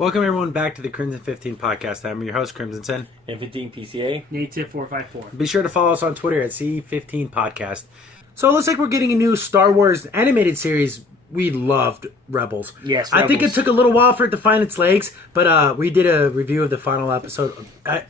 Welcome everyone back to the Crimson 15 podcast. I'm your host, Crimson Sen. M15 PCA. Native 454. Be sure to follow us on Twitter at C15 Podcast. So it looks like we're getting a new Star Wars animated series. We loved Rebels. Yes, I think it Rebels. took a little while for it to find its legs, but we did a review of the final episode.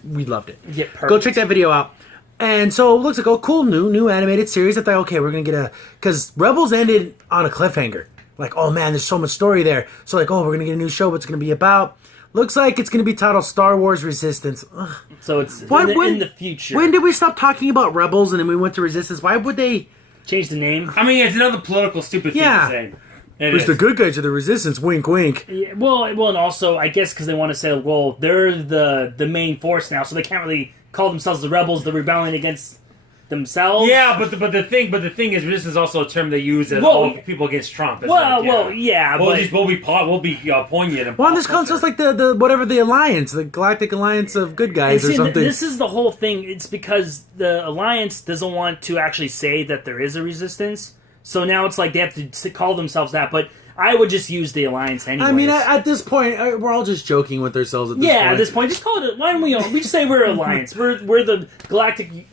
We loved it. Yeah, perfect. Go check that video out. And so it looks like a cool new animated series. I thought, okay, we're going to get because Rebels ended on a cliffhanger. Like, oh man, there's so much story there. So like, oh, we're going to get a new show. What's it going to be about? Looks like it's going to be titled Star Wars Resistance. Ugh. So it's When- in the future. When did we stop talking about Rebels and then we went to Resistance? Why would they... Change the name? I mean, it's another political stupid thing Yeah. to say. It It's is. the good guys of the Resistance, wink, wink. Yeah, well, and also, I guess because they want to say, well, they're the main force now, so they can't really call themselves the rebels. They're rebelling against themselves. Yeah, but the thing is, this is also a term they use as Well, people against Trump. It's Well, like, yeah. well, yeah, We'll but be poignant. And Well, this comes just like the whatever the alliance, the Galactic Alliance of Good Guys see, or something. this is the whole thing. It's because the Alliance doesn't want to actually say that there is a resistance, so now it's like they have to call themselves that. But I would just use the Alliance anyway. I mean, at this point, we're all just joking with ourselves. At this point. at this point, just call it. Why don't we just say we're Alliance? We're the galactically.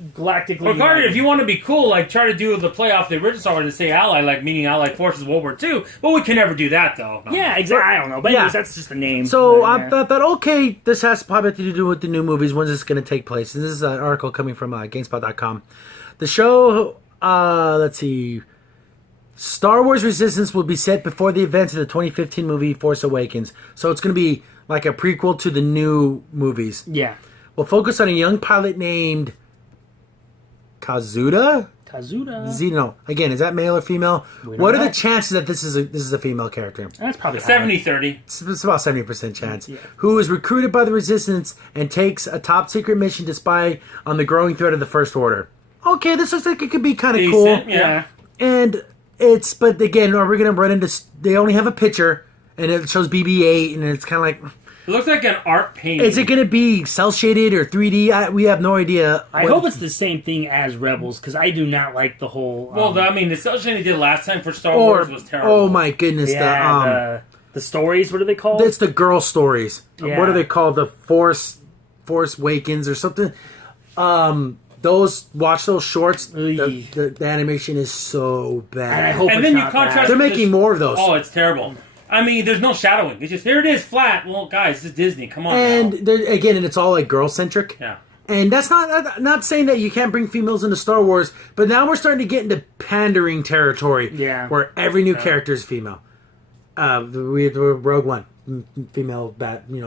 Or Carter, united. if you want to be cool, like try to do the playoff the original Star Wars and say ally, like meaning Allied forces World War II. But we can never do that though. Yeah, exactly. I don't know, but Yeah. anyways, that's just the name. So But, I yeah. thought that okay, this has probably to do with the new movies. When's this going to take place? And this is an article coming from GameSpot.com. The show, let's see, Star Wars Resistance will be set before the events of the 2015 movie Force Awakens. So it's going to be like a prequel to the new movies. Yeah, We'll focus on a young pilot named Kazuda. Kazuda. Again, is that male or female? don't What are know. the chances that this is a female character? That's probably 70-30. It's about 70% chance. Yeah. Who is recruited by the Resistance and takes a top secret mission to spy on the growing threat of the First Order. Okay, this looks like it could be kind of cool. Decent, yeah. And but again, are we going to run into? They only have a picture, and it shows BB-8, and it's kind of like, It looks like an art painting. is it going to be cell shaded or 3D? We have no idea. I hope it's the same thing as Rebels because I do not like the whole. Well, I mean, the celebration they did last time for Star Wars was terrible. oh my goodness, the stories. What are they called? it's the girl stories. Yeah. What are they called? The Force Awakens or something. Watch those shorts. The animation is so bad. And I hope And it's then you not contrast- bad. They're making more of those. Oh, it's terrible. I mean, there's no shadowing. It's just, here it is, flat. Well, guys, this is Disney. Come on And now. and it's all like girl centric. Yeah. And that's not saying that you can't bring females into Star Wars, but now we're starting to get into pandering territory. Yeah. Where every new character is female. We have Rogue One, female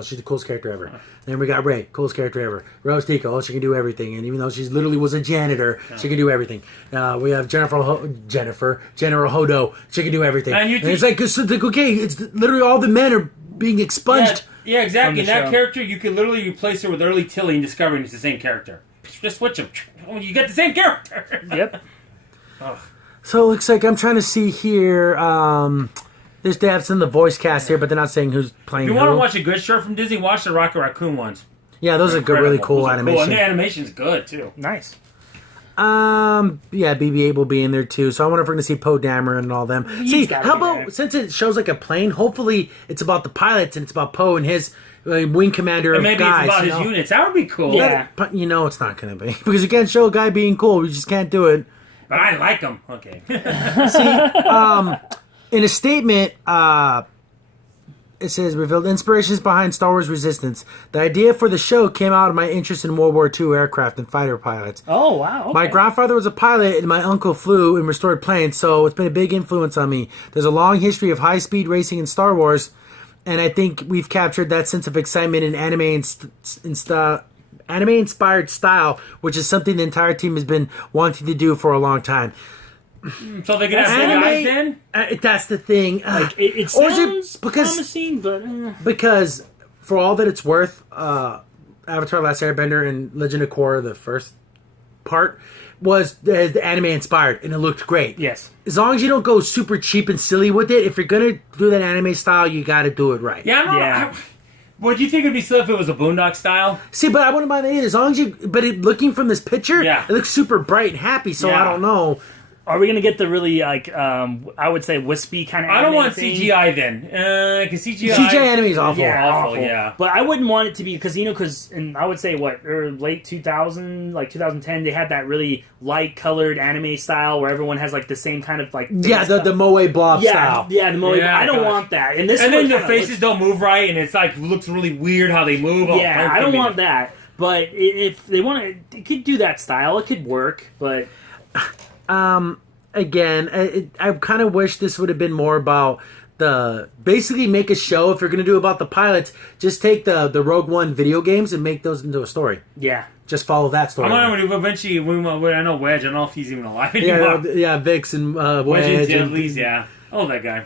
she's the coolest character ever. Then we got Rey, coolest character ever. Rose Tico, she can do everything, and even though she literally was a janitor, she can do everything. We have General Hodo, she can do everything. And it's like okay, it's literally all the men are being expunged. Yeah, exactly. From the In that show. character, you could literally replace her with early Tilly and discovering it's the same character. Just switch them. You get the same character. Yep. So it looks like I'm trying to see here. There's devs in the voice cast here, but they're not saying who's playing If you who. want to watch a good show from Disney, watch the Rocket Raccoon ones. Yeah, those are good, really Incredible. cool Those are animation. And the animation's good, too. Nice. Yeah, BB-8 will be in there too. So I wonder if we're going to see Poe Dameron and all them. See, gotta how be about there. since it shows like a plane? Hopefully, it's about the pilots and it's about Poe and his wing commander And of maybe guys. it's about you his know? units. That would be cool. Yeah. But it's not going to be because you can't show a guy being cool. We just can't do it. But I like them. Okay. In a statement, it says, revealed inspirations behind Star Wars Resistance. The idea for the show came out of my interest in World War II aircraft and fighter pilots. Oh wow. Okay. My grandfather was a pilot and my uncle flew in restored planes, so it's been a big influence on me. There's a long history of high-speed racing in Star Wars, and I think we've captured that sense of excitement in anime-inspired style, which is something the entire team has been wanting to do for a long time. So they can have big eyes then? That's the thing. It Or is it sounds because- promising, but Because for all that it's worth, Avatar: Last Airbender and Legend of Korra, the first part, was the anime inspired, and it looked great. yes. As long as you don't go super cheap and silly with it, if you're gonna do that anime style, you got to do it right. Yeah, no. Yeah. Would you think it'd be silly if it was a Boondock style? See, but I wouldn't mind that either. As long as looking from this picture, Yeah. it looks super bright and happy. So I Yeah. don't know. Are we gonna get the really I would say wispy kind of? I don't want thing? CGI then, because CGI anime is awful. Yeah, awful, awful. yeah. But I wouldn't want it to be because in I would say late 2000, like 2010, they had that really light colored anime style where everyone has like the same kind of like Yeah, the Moe Blob yeah style. yeah the Moe. Yeah, I don't gosh. want that. And this And one then the kinda faces looks- don't move right, and it's like looks really weird how they move. Yeah, I don't want that. But if they want to, it could do that style. It could work. But Again, I kind of wish this would have been more about basically make a show. If you're going to do about the pilots, just take the Rogue One video games and make those into a story. yeah, Just follow that story. I'm not eventually. I know Wedge. I don't know if he's even alive yeah, anymore. yeah, Vix and Wedge Wedge and and Lee's, yeah. Oh, that guy.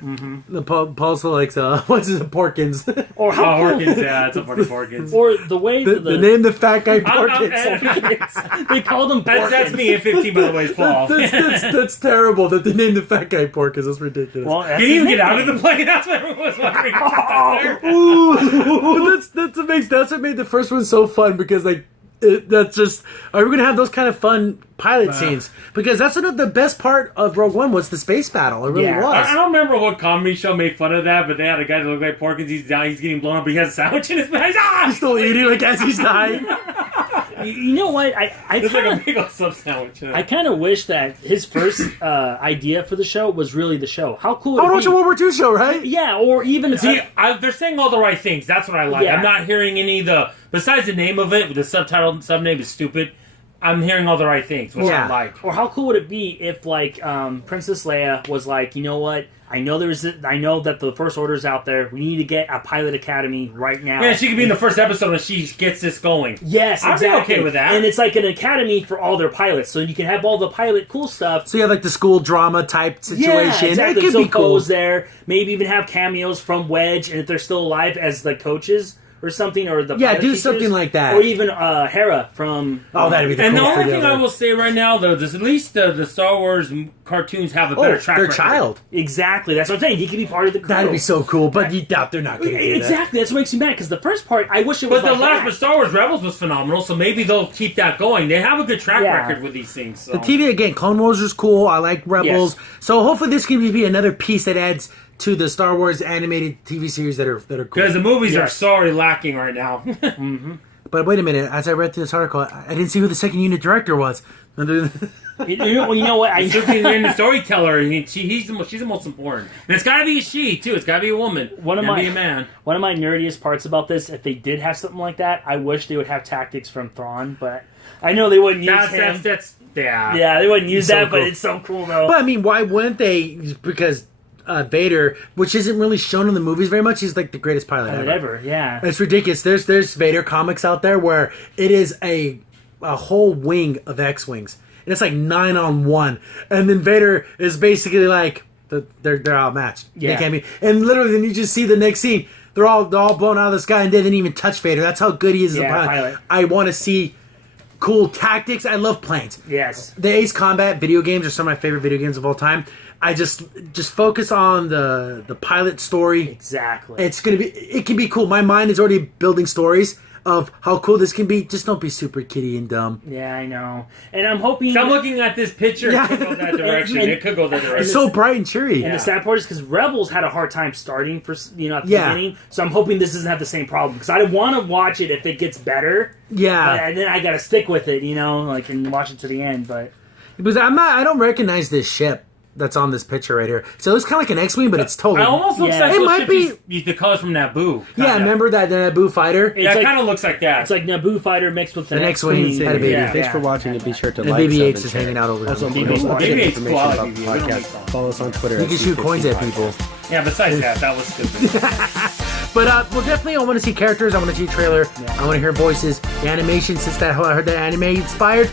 the Paul's likes what's his Porkins. or Oh, how cool, Horkins, yeah, it's a funny Horkins. or the way the name the fat guy I'm- Porkins. they called them. That's me at 15, by the way, it's Paul. That's terrible that they named the fat guy Porkins. That's ridiculous. Well, that's Can you his even get out of nickname. the plane? That's what everyone was wondering. Ooh, that's what made the first one so fun because like that's just are we gonna have those kind of fun pilot scenes because that's one of the best part of Rogue One was the space battle. It really Yeah. was. I don't remember what comedy show made fun of that, but they had a guy that looked like Porkins. He's down, he's getting blown up, but he has a sandwich in his mouth. Ah! He's still eating like as he's dying. You know what? I It's like a kinda, big old sub sandwich. I kind of wish that his first idea for the show was really the show. How cool I would want it to be? watch a World War II show, right? Yeah, or even See, they're saying all the right things. That's what I like. Yeah. I'm not hearing any of the. Besides the name of it, the subname is stupid. I'm hearing all the right things, which Yeah. I like. or how cool would it be if like Princess Leia was like, you know what? I know that the First Order's out there. We need to get a pilot academy right now. Yeah, she could be in the first episode and she gets this going. Yes, I'd be exactly. okay with that. And it's like an academy for all their pilots, so you can have all the pilot cool stuff. So you have like the school drama type situation. Yeah, exactly. It could So be cool. Poe's there. Maybe even have cameos from Wedge, and if they're still alive as the coaches or something, or the Yeah, pilot do teachers. something like that. or even Hera from. Oh, that'd be the And the coolest only video thing I ever. will say right now, though, is at least the Star Wars cartoons have a better track their record. child. Exactly. That's what I'm saying. He could be part of the crew. That'd be so cool, but you doubt they're not going to do that. Exactly. That's what makes me mad because the first part, I wish it was But the like last, that. but Star Wars Rebels was phenomenal, so maybe they'll keep that going. They have a good track Yeah. record with these things. So. The TV again, Clone Wars was cool. I like Rebels. Yes. So hopefully this can be another piece that adds to the Star Wars animated TV series that are cool. Because the movies are Yes. sorry lacking right now. But wait a minute, as I read through this article, I didn't see who the second unit director was. You know what? I And the storyteller, she's the most important. And it's got to be a she too. It's got to be a woman. One of Gotta my- be a man. One of my nerdiest parts about this, if they did have something like that, I wish they would have tactics from Thrawn, but I know they wouldn't use him. That's yeah. Yeah, they wouldn't use so that, but cool. it's so cool though. But I mean, why wouldn't they? Because Vader, which isn't really shown in the movies very much, he's like the greatest pilot ever. Whatever, yeah. It's ridiculous. There's Vader comics out there where it is a whole wing of X-wings, and it's like 9-on-1, and then Vader is basically like they're outmatched. Yeah. They can't be, and literally then you just see the next scene. They're all blown out of the sky, and they didn't even touch Vader. That's how good he is as a Yeah, pilot. pilot. I want to see cool tactics. I love planes. Yes. The Ace Combat video games are some of my favorite video games of all time. I just focus on the pilot story. Exactly. It can be cool. My mind is already building stories of how cool this can be. Just don't be super kiddie and dumb. Yeah, I know. And I'm hoping... So I'm looking at this picture. Yeah. It could go that direction. And- It could go that It's direction. so bright and cheery. And the sad part is because Rebels had a hard time starting for at the Yeah. beginning, so I'm hoping this doesn't have the same problem because I want to watch it if it gets better, Yeah, and then I got to stick with it, like and watch it to the end. But because I don't recognize this ship that's on this picture right here. So it's kind of like an X-wing, but it's totally. It almost looks Yeah. like It those might ships be- used the colors from Naboo. Yeah, kinda. remember that the Naboo fighter? It's Yeah, it like- kind of looks like that. it's like Naboo fighter mixed with The an X-wing X-wing. had a baby. Yeah, Thanks yeah. for watching and be sure to And like, BB-8 sub, is and share. hanging out over there. Also, BB-8 post updated BB-8's information cool. I like about BB-8. the We don't make podcast. fun. Follow us on Twitter. You at can shoot C15 coins at Podcast. people. Yeah, besides that was stupid. But well, definitely, I want to see characters. I want to see a trailer. I want to hear voices. The animation, since I heard that anime inspired,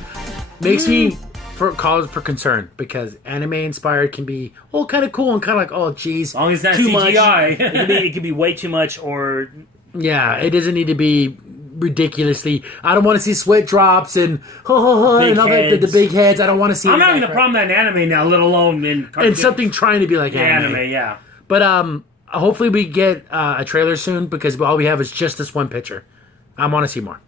makes me for cause for concern because anime inspired can be kind of cool and kind of like geez, As long as that's Too much. CGI. it could be way too much, or yeah, it doesn't need to be ridiculously. I don't want to see sweat drops and Big and all the heads. big heads. I don't want to see. I'm any of having that a crap. problem in anime now, let alone in cartoon. and something trying to be like anime. Yeah. But hopefully we get a trailer soon because all we have is just this one picture. I want to see more.